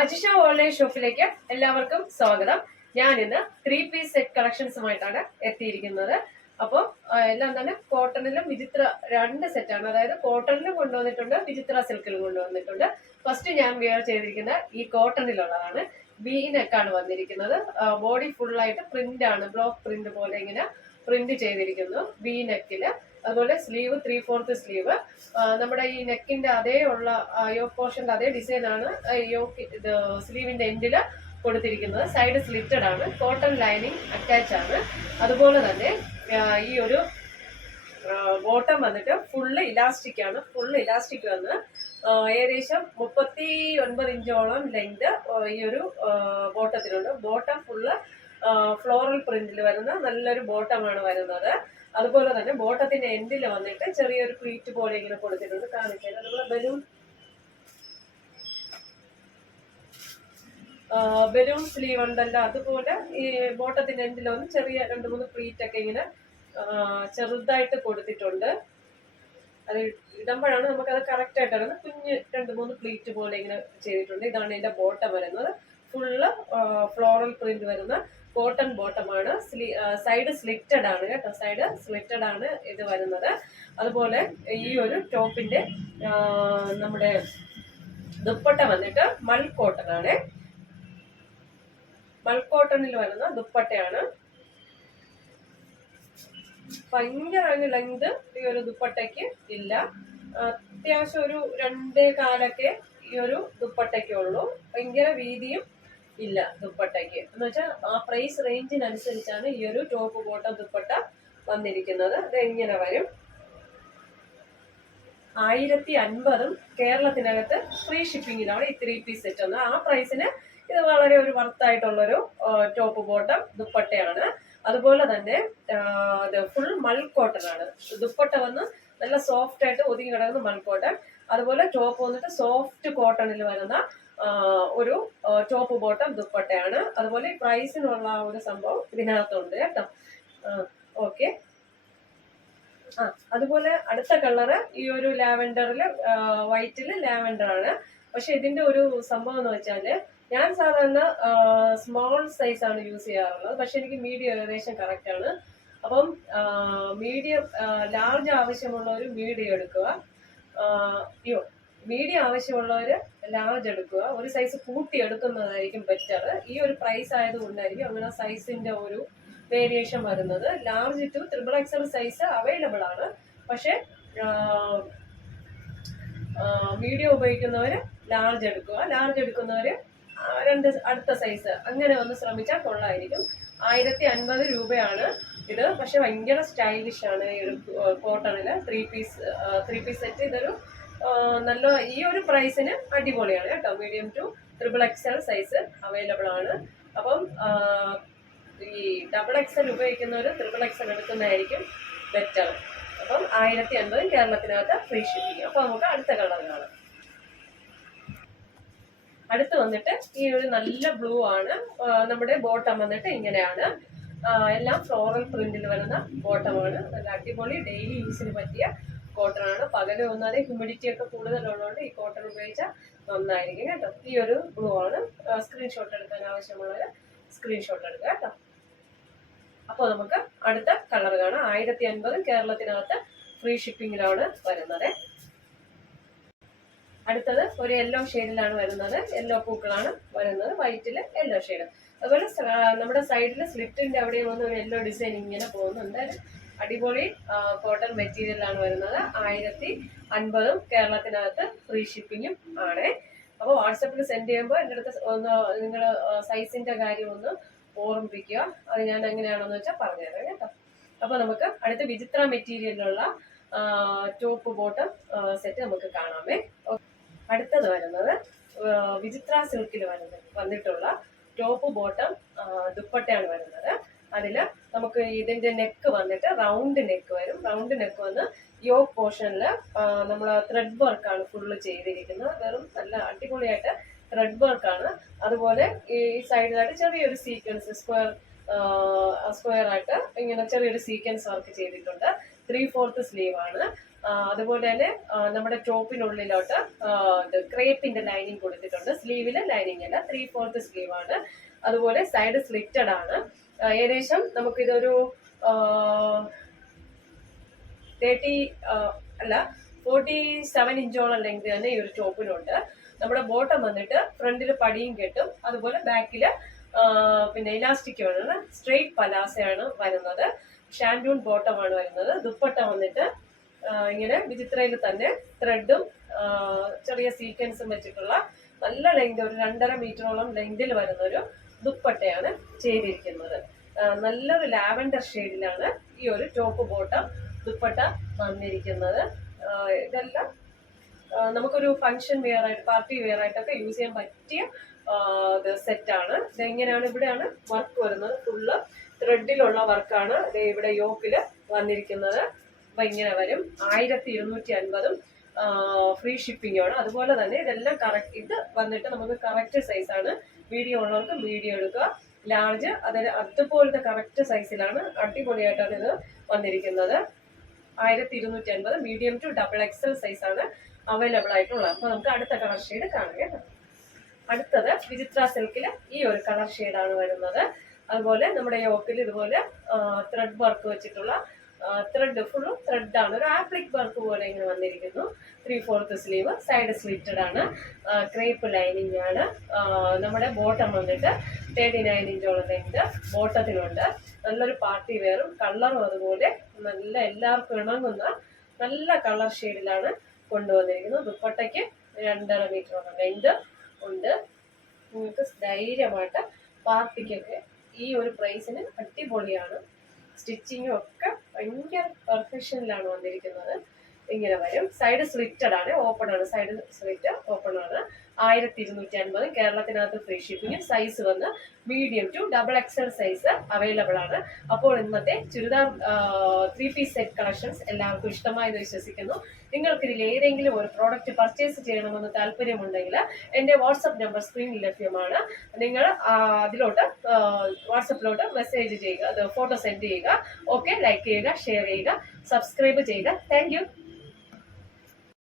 Ajisha online ഷോപ്പിലേക്ക് എല്ലാവർക്കും സ്വാഗതം. ഞാൻ ഇന്ന് 3 പീസ് സെറ്റ് കളക്ഷൻസുമായിട്ടാണ് എത്തിയിരിക്കുന്നത്. അപ്പോൾ എല്ലാം തന്നെ കോട്ടണിലും വിചിത്ര രണ്ട് സെറ്റാണ്. അതായത് കോട്ടണിലും കൊണ്ടുവന്നിട്ടുണ്ട്, വിചിത്ര സിൽക്കിലും കൊണ്ടുവന്നിട്ടുണ്ട്. ഫസ്റ്റ് ഞാൻ വെയർ ചെയ്തിരിക്കുന്ന ഈ കോട്ടണിലുള്ളതാണ്. വി നെക്കാണ് വന്നിരിക്കുന്നത്. ബോഡി ഫുള്ളായിട്ട് പ്രിന്റ് ആണ്, ബ്ലോക്ക് പ്രിന്റ് പോലെ ഇങ്ങനെ പ്രിന്റ് ചെയ്തിരിക്കുന്നു വി നെക്കില്. അതുപോലെ സ്ലീവ് 3/4 സ്ലീവ്. നമ്മുടെ ഈ നെക്കിന്റെ അതേ ഉള്ള യോക്ക് പോർഷന്റെ അതേ ഡിസൈൻ ആണ് യോക്ക് സ്ലീവിന്റെ എൻഡില് കൊടുത്തിരിക്കുന്നത്. സൈഡ് സ്ലിറ്റഡ് ആണ്, കോട്ടൺ ലൈനിങ് അറ്റാച്ച് ആണ്. അതുപോലെ തന്നെ ഈ ഒരു ബോട്ടം വന്നിട്ട് ഫുള്ള് ഇലാസ്റ്റിക് ആണ്. ഫുള്ള് ഇലാസ്റ്റിക് വന്ന് ഏകദേശം 39 ഇഞ്ചോളം ലെങ്ത് ഈ ഒരു ബോട്ടത്തിലുണ്ട്. ബോട്ടം ഫുള്ള് ഫ്ലോറൽ പ്രിന്റിൽ വരുന്ന നല്ലൊരു ബോട്ടമാണ് വരുന്നത്. അതുപോലെ തന്നെ ബോട്ടത്തിന്റെ എൻഡിൽ വന്നിട്ട് ചെറിയൊരു പ്ലീറ്റ് പോലെ ഇങ്ങനെ കൊടുത്തിട്ടുണ്ട്. കാണിച്ചത് നമ്മള് ബലൂൺ സ്ലീവ് ഉണ്ടല്ലോ, അതുപോലെ ഈ ബോട്ടത്തിന്റെ എൻഡിൽ വന്ന് ചെറിയ 2-3 പ്ലീറ്റ് ഒക്കെ ഇങ്ങനെ ചെറുതായിട്ട് കൊടുത്തിട്ടുണ്ട്. അത് ഇടുമ്പോഴാണ് നമുക്കത് കറക്റ്റ് ആയിട്ട് അറിയുന്നത്. കുഞ്ഞ് 2-3 പ്ലീറ്റ് പോലെ ഇങ്ങനെ ചെയ്തിട്ടുണ്ട്. ഇതാണ് ഇതിന്റെ ബോട്ടം വരുന്നത്. ഫുള്ള് ഫ്ലോറൽ പ്രിന്റ് വരുന്ന കോട്ടൺ ബോട്ടമാണ്. സൈഡ് സ്ലിറ്റഡ് ആണ് കേട്ടോ, സൈഡ് സ്ലിറ്റഡ് ആണ് ഇത് വരുന്നത്. അതുപോലെ ഈ ഒരു ടോപ്പിന്റെ നമ്മുടെ ദുപ്പട്ട വന്നിട്ട് മൾ കോട്ടൺ ആണ്. മൾ കോട്ടണിൽ വരുന്ന ദുപ്പട്ടയാണ്. ഭയങ്കര ലെങ്ത് ഈ ഒരു ദുപ്പട്ടയ്ക്ക് ഇല്ല. അത്യാവശ്യം ഒരു 2.4 ഈ ഒരു ദുപ്പട്ടയ്ക്ക് ഉള്ളൂ. ഭയങ്കര വീതിയും ഇല്ല ദുപ്പട്ടയ്ക്ക്. എന്ന് വെച്ചാൽ ആ പ്രൈസ് റേഞ്ചിനനുസരിച്ചാണ് ഈ ഒരു ടോപ്പ് ബോട്ടം ദുപ്പട്ട വന്നിരിക്കുന്നത്. ഇത് എങ്ങനെ വരും? 1050 കേരളത്തിനകത്ത് ഫ്രീ ഷിപ്പിങ്ങിലാണ് ഈ 3 പീസ് സെറ്റ് വന്നത്. ആ പ്രൈസിന് ഇത് വളരെ ഒരു വർത്തായിട്ടുള്ളൊരു ടോപ്പ് ബോട്ടം ദുപ്പട്ടയാണ്. അതുപോലെ തന്നെ ഇത് ഫുൾ മൾ കോട്ടൺ ആണ്. ദുപ്പട്ട വന്ന് നല്ല സോഫ്റ്റ് ആയിട്ട് ഒതുങ്ങി കിടക്കുന്ന മൾ കോട്ടൺ. അതുപോലെ ടോപ്പ് വന്നിട്ട് സോഫ്റ്റ് കോട്ടണിൽ വരുന്ന ഒരു ടോപ്പ് ബോട്ടം ദുപ്പട്ടയാണ്. അതുപോലെ പ്രൈസിനുള്ള ഒരു സംഭവം ഇതിനകത്തുണ്ട് കേട്ടോ. ഓക്കെ. അതുപോലെ അടുത്ത കളറ് ഈ ഒരു ലാവൻഡറില് വൈറ്റില് ലാവൻഡർ ആണ്. പക്ഷെ ഇതിന്റെ ഒരു സംഭവം എന്ന് വെച്ചാല് ഞാൻ സാധാരണ സ്മോൾ സൈസ് ആണ് യൂസ് ചെയ്യാറുള്ളത്. പക്ഷെ എനിക്ക് മീഡിയം ഏകദേശം കറക്റ്റ് ആണ്. അപ്പം മീഡിയം ലാർജ് ആവശ്യമുള്ളവർ മീഡിയം എടുക്കുക, മീഡിയം ആവശ്യമുള്ളവര് ലാർജ് എടുക്കുക. ഒരു സൈസ് കൂട്ടി എടുക്കുന്നതായിരിക്കും ബെറ്റർ. ഈ ഒരു പ്രൈസ് ആയതുകൊണ്ടായിരിക്കും അങ്ങനെ സൈസിന്റെ ഒരു വേരിയേഷൻ വരുന്നത്. Large to XXL size available ആണ്. പക്ഷെ മീഡിയം ഉപയോഗിക്കുന്നവര് ലാർജ് എടുക്കുക, ലാർജ് എടുക്കുന്നവര് അടുത്ത സൈസ് അങ്ങനെ ഒന്ന് ശ്രമിച്ചാൽ കൊള്ളായിരിക്കും. 1050 രൂപയാണ് ഇത്. പക്ഷെ ഭയങ്കര സ്റ്റൈലിഷ് ആണ് ഈ ഒരു കോട്ടണില് 3 പീസ് സെറ്റ്. ഇതൊരു നല്ല ഈ ഒരു പ്രൈസിന് അടിപൊളിയാണ് കേട്ടോ. Medium to XXL size available ആണ്. അപ്പം ഈ XXL ഉപയോഗിക്കുന്നവർ XXL എടുക്കുന്നതായിരിക്കും ബെറ്റർ. അപ്പം 1050 കേരളത്തിനകത്ത് ഫ്രീ ഷിപ്പിംഗ്. അപ്പൊ നമുക്ക് അടുത്ത കളർ കാണാം. അടുത്ത് വന്നിട്ട് ഈ ഒരു നല്ല ബ്ലൂ ആണ്. നമ്മുടെ ബോട്ടം വന്നിട്ട് ഇങ്ങനെയാണ്. എല്ലാം ഫ്ലോറൽ പ്രിന്റിൽ വരുന്ന ബോട്ടമാണ്. നല്ല അടിപൊളി ഡെയിലി യൂസിന് പറ്റിയ കോട്ടൺ ആണ്. പകല് ഒന്നാതെ ഹ്യൂമിഡിറ്റി ഒക്കെ കൂടുതലുള്ളതുകൊണ്ട് ഈ കോട്ടൺ ഉപയോഗിച്ചാൽ നന്നായിരിക്കും കേട്ടോ. ഈ ഒരു ബ്ലൂ ആണ്. സ്ക്രീൻഷോട്ട് എടുക്കാൻ ആവശ്യമുള്ളവർ സ്ക്രീൻഷോട്ട് എടുക്കുക കേട്ടോ. അപ്പോൾ നമുക്ക് അടുത്ത കളർ കാണാം. 1050 കേരളത്തിനകത്ത് ഫ്രീ ഷിപ്പിങ്ങിലാണ് വരുന്നത്. അടുത്തത് ഒരു യെല്ലോ ഷെയ്ഡിലാണ് വരുന്നത്. യെല്ലോ പൂക്കളാണ് വരുന്നത്, വൈറ്റില് യെല്ലോ ഷെയ്ഡ്. അതുപോലെ നമ്മുടെ സൈഡിൽ സ്ലിറ്റിന്റെ അവിടെയും വന്ന് ഒരു യെല്ലോ ഡിസൈൻ ഇങ്ങനെ പോകുന്നുണ്ട്. അടിപൊളി കോട്ടൺ മെറ്റീരിയലാണ് വരുന്നത്. 1050 കേരളത്തിനകത്ത് ഫ്രീ ഷിപ്പിങ്ങും ആണ്. അപ്പോൾ വാട്സപ്പിൽ സെൻഡ് ചെയ്യുമ്പോൾ എൻ്റെ അടുത്ത് ഒന്ന് നിങ്ങൾ സൈസിന്റെ കാര്യം ഒന്ന് ഓർമ്മിപ്പിക്കുക. അത് ഞാൻ എങ്ങനെയാണെന്ന് വെച്ചാൽ പറഞ്ഞുതരാം കേട്ടോ. അപ്പോൾ നമുക്ക് അടുത്ത വിചിത്ര മെറ്റീരിയലിലുള്ള ടോപ്പ് ബോട്ടം സെറ്റ് നമുക്ക് കാണാമേ. അടുത്തത് വരുന്നത് വിചിത്ര സിൽക്കിൽ വന്നിട്ടുള്ള ടോപ്പ് ബോട്ടം ദുപ്പട്ടയാണ് വരുന്നത്. അതില് നമുക്ക് ഇതിന്റെ നെക്ക് വന്നിട്ട് റൗണ്ട് നെക്ക് വരും. റൗണ്ട് നെക്ക് വന്ന് യോക്ക് പോർഷനിൽ നമ്മൾ ത്രെഡ് വർക്കാണ് ഫുള്ള് ചെയ്തിരിക്കുന്നത്. വെറും നല്ല അടിപൊളിയായിട്ട് ത്രെഡ് വർക്കാണ്. അതുപോലെ ഈ സൈഡിലായിട്ട് ചെറിയൊരു സീക്വൻസ് സ്ക്വയർ ആയിട്ട് ഇങ്ങനെ ചെറിയൊരു സീക്വൻസ് വർക്ക് ചെയ്തിട്ടുണ്ട്. 3/4 സ്ലീവ് ആണ്. അതുപോലെ തന്നെ നമ്മുടെ ടോപ്പിനുള്ളിലോട്ട് ക്രേപ്പിന്റെ ലൈനിങ് കൊടുത്തിട്ടുണ്ട്. സ്ലീവില് ലൈനിങ് അല്ല, 3/4 സ്ലീവ് ആണ്. അതുപോലെ സൈഡ് സ്ലിറ്റഡ് ആണ്. ഏകദേശം നമുക്കിതൊരു 30 അല്ല 47 ഇഞ്ചോളം ലെങ്ത് തന്നെ ഈ ഒരു ടോപ്പിനുണ്ട്. നമ്മുടെ ബോട്ടം വന്നിട്ട് ഫ്രണ്ടിൽ പടിയും കെട്ടും, അതുപോലെ ബാക്കില് പിന്നെ ഇലാസ്റ്റിക് ആണ്. സ്ട്രെയിറ്റ് പലാസയാണ് വരുന്നത്. ഷാൻഡൂൺ ബോട്ടം ആണ് വരുന്നത്. ദുപ്പട്ട വന്നിട്ട് ഇങ്ങനെ വിചിത്രയിൽ തന്നെ ത്രെഡും ചെറിയ സീക്വൻസും വെച്ചിട്ടുള്ള നല്ല ലെങ്ത്, ഒരു 2.5 മീറ്ററോളം ലെങ്തിൽ വരുന്ന ഒരു ദുപ്പട്ടയാണ് ചെയ്തിരിക്കുന്നത്. നല്ലൊരു ലാവൻഡർ ഷെയ്ഡിലാണ് ഈ ഒരു ടോപ്പ് ബോട്ടം ദുപ്പട്ട വന്നിരിക്കുന്നത്. ഇതെല്ലാം നമുക്കൊരു ഫംഗ്ഷൻ വെയർ ആയിട്ട്, പാർട്ടി വെയർ ആയിട്ടൊക്കെ യൂസ് ചെയ്യാൻ പറ്റിയ സെറ്റാണ്. ഇതെങ്ങനെയാണ്, ഇവിടെയാണ് വർക്ക് വരുന്നത്. ഫുള്ള് ത്രെഡിലുള്ള വർക്കാണ് ഇവിടെ യോക്കില് വന്നിരിക്കുന്നത്. അപ്പൊ ഇങ്ങനെ വരും. 1250 ഫ്രീ ഷിപ്പിംഗ് ആണ്. അതുപോലെ തന്നെ ഇതെല്ലാം കറക്റ്റ്, ഇത് വന്നിട്ട് നമുക്ക് കറക്റ്റ് സൈസാണ്. വീഡിയോ ഉള്ളവർക്ക് വീഡിയോ എടുക്കുക. ലാർജ് അതുപോലത്തെ കറക്റ്റ് സൈസിലാണ്, അടിപൊളിയായിട്ടാണ് ഇത് വന്നിരിക്കുന്നത്. 1250 മീഡിയം ടു XXL സൈസാണ് അവൈലബിൾ ആയിട്ടുള്ളത്. അപ്പൊ നമുക്ക് അടുത്ത കളർ ഷെയ്ഡ് കാണുക. അടുത്തത് വിചിത്ര സിൽക്കില് ഈ ഒരു കളർ ഷെയ്ഡാണ് വരുന്നത്. അതുപോലെ നമ്മുടെ യോക്കിൽ ഇതുപോലെ ത്രെഡ് വർക്ക് വെച്ചിട്ടുള്ള ത്രെഡ്, ഫുള്ളും ത്രെഡാണ്. ഒരു ആപ്ലിക് വർക്ക് പോലെ ഇങ്ങനെ വന്നിരിക്കുന്നു. 3/4 സ്ലീവ്, സൈഡ് സ്ലിറ്റഡ് ആണ്. ക്രേപ്പ് ലൈനിങ് ആണ്. നമ്മുടെ ബോട്ടം വന്നിട്ട് 39 ഇഞ്ചോളം ലെങ്ത് ബോട്ടത്തിലുണ്ട്. നല്ലൊരു പാർട്ടി വെയറും കളറും അതുപോലെ നല്ല എല്ലാവർക്കും ഇണങ്ങുന്ന നല്ല കളർ ഷെയ്ഡിലാണ് കൊണ്ടുവന്നിരിക്കുന്നത്. ദുപ്പട്ടയ്ക്ക് 2.5 മീറ്ററോളം ലെങ്ത് ഉണ്ട്. നിങ്ങൾക്ക് ധൈര്യമായിട്ട് പാർട്ടിക്കൊക്കെ ഈ ഒരു പ്രൈസിന് അടിപൊളിയാണ്. സ്റ്റിച്ചിങ്ങും ഒക്കെ ഭയങ്കര പെർഫെക്ഷനിലാണ് വന്നിരിക്കുന്നത്. ഇങ്ങനെ വരും. സൈഡ് സ്ലിറ്റഡ് ആണ്, ഓപ്പൺ ആണ്. സൈഡ് സ്ലിറ്റ് ഓപ്പൺ ആണ്. 1250 കേരളത്തിനകത്ത് ഫ്രീ ഷിപ്പിംഗ്. സൈസ് വന്ന് medium to XXL size available ആണ്. അപ്പോൾ ഇന്നത്തെ ചുരിദാർ 3-piece സെറ്റ് കളക്ഷൻസ് എല്ലാവർക്കും ഇഷ്ടമായെന്ന് വിശ്വസിക്കുന്നു. നിങ്ങൾക്ക് ഇതിൽ ഏതെങ്കിലും ഒരു പ്രോഡക്റ്റ് പർച്ചേസ് ചെയ്യണമെന്ന് താല്പര്യമുണ്ടെങ്കിൽ എൻ്റെ വാട്സപ്പ് നമ്പർ സ്ക്രീനിൽ ലഭ്യമാണ്. നിങ്ങൾ അതിലോട്ട് വാട്സപ്പിലോട്ട് മെസ്സേജ് ചെയ്യുക, അത് ഫോട്ടോ സെൻഡ് ചെയ്യുക. ഓക്കെ, ലൈക്ക് ചെയ്യുക, ഷെയർ ചെയ്യുക, സബ്സ്ക്രൈബ് ചെയ്യുക. Thank you.